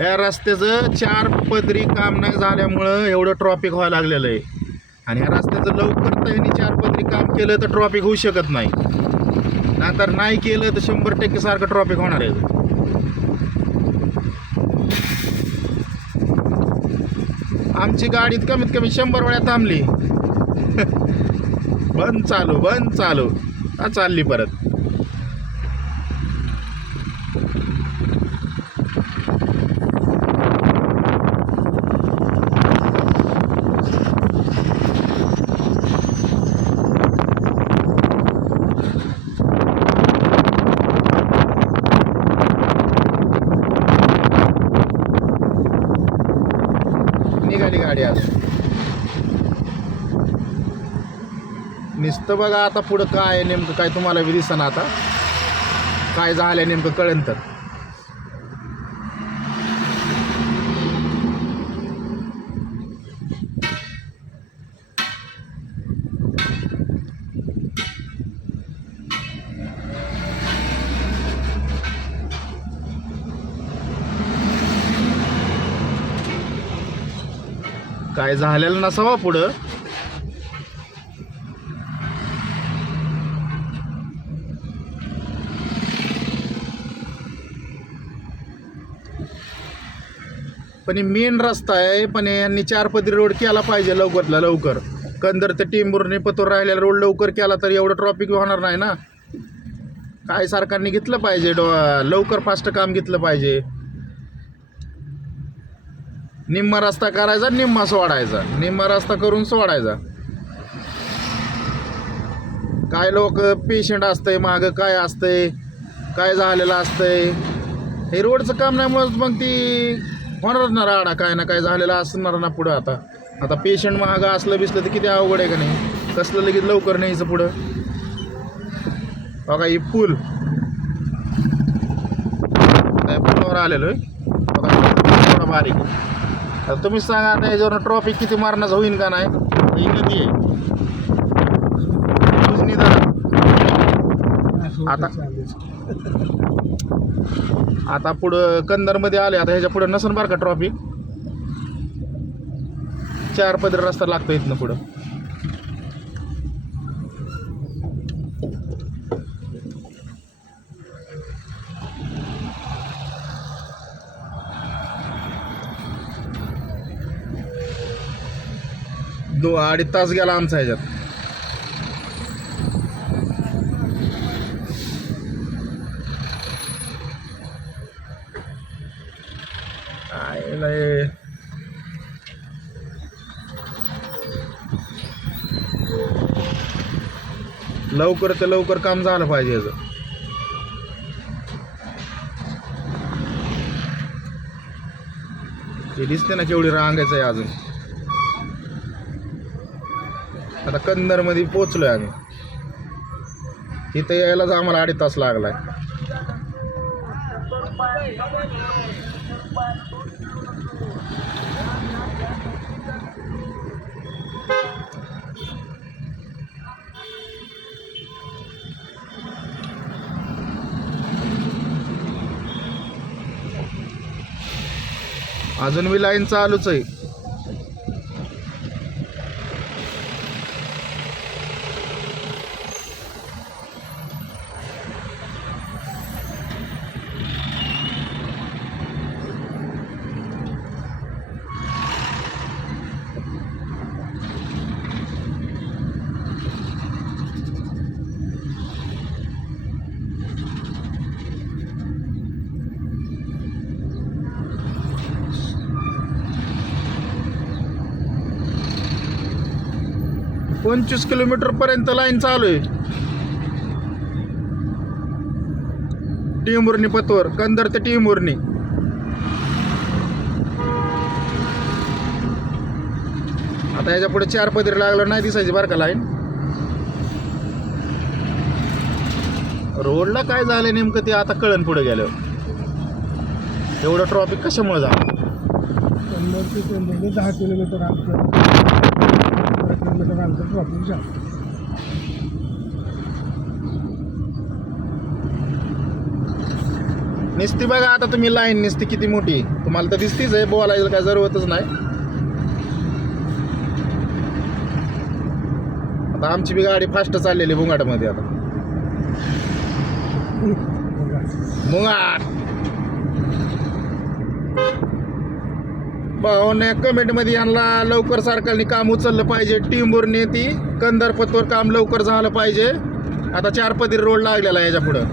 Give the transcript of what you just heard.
या रस्त्याचं 4 पदरी काम नाही झाल्यामुळं एवढं ट्रॉफिक व्हायला लागलेलं आहे. आणि या रस्त्याचं लवकर त्यांनी 4 पदरी काम केलं तर ट्रॉफिक होऊ शकत नाही, नंतर नाही केलं तर 100% सारखं ट्रॉफिक होणार आहे. आमची गाडीत कमीत कमी 100 वेळा थांबली. बंद चालू चालली परत. निघाली गाडी आज. नुसतं बघा आता पुढं काय आहे नेमकं, काय तुम्हाला बी दिसेना. आता काय झालं नेमकं कळेल तर. काय झालेलं नसावा पुढं. पण मेन रस्ता आहे, पण यांनी 4 पदरी रोड केला पाहिजे लवकरातला लवकर. कंदर ते टिंबुर्णी पतोर राहिलेला रोड लवकर केला तर एवढं ट्रॉफिक होणार नाही ना. काय सरकारने घेतलं पाहिजे, लवकर फास्ट काम घेतलं पाहिजे. निम्मा रस्ता करायचा, निम्मा सोडायचा, निम्मा रस्ता करून सोडायचा. काय लोक पेशंट असतंय मागं, काय असतंय, काय झालेलं असतंय. हे रोडचं काम नाही मग ती होणारच ना राडा, काय ना काय झालेलं असणार ना पुढं. आता पेशंट मागं असलं बिसलं तर किती अवघड आहे का नाही. कसलं लगेच लवकर न्यायचं पुढं. बघा ही पूल, पुलावर आलेलो आहे बघा, थोडा बारीक. आता तुम्हीच सांगा आता याच्यावर ट्रॉफिक किती मारण्याचं होईन का नाही. ही नदी आहे उजनी धरण. आता पुढं कंदरमध्ये आले, आता ह्याच्या पुढं नसन बरं का ट्रॉफिक. 4 पदरी रस्ता लागतो इथनं पुढं. अडीच तास गेला आमचा ह्याच्यात. लवकर ते लवकर काम झालं पाहिजे याचं. ते दिसते ना केवढी रांगायचं आहे अजून. आता कंदरमध्ये पोचलोय आम्ही. तिथं यायलाच आम्हाला 2.5 तास लागलाय. अजून मी लाईन चालूच आहे. पंचवीस किलोमीटर पर्यंत लाईन चालू आहे. टिंबुर्णी पतोर, कंदर ते टिंबुर्णी. आता ह्याच्या पुढे 4 पदरी लागलं नाही दिसायची बरं का लाईन. रोडला काय झालं नेमकं ते आता कळण पुढे गेल्यावर. एवढं ट्रॉफिक कशामुळे झालं. 10 किलोमीटर अंतर ट्रॉफिक झालं. निस्ती बघा आता तुम्ही लाईन निस्ती किती मोठी तुम्हाला तर दिसतीच आहे बोलायला काय जरूरतच नाही. आता आमची बी गाडी फास्ट चाललेली मुंगाटमध्ये आता मुंगाट भाऊने कमेंटमध्ये यांना लवकर सरकारने काम उचललं पाहिजे. टिंबूरने ती कंधारपतवर काम लवकर झालं पाहिजे. आता 4 पदरी रोड लागलेला आहे याच्या पुढं.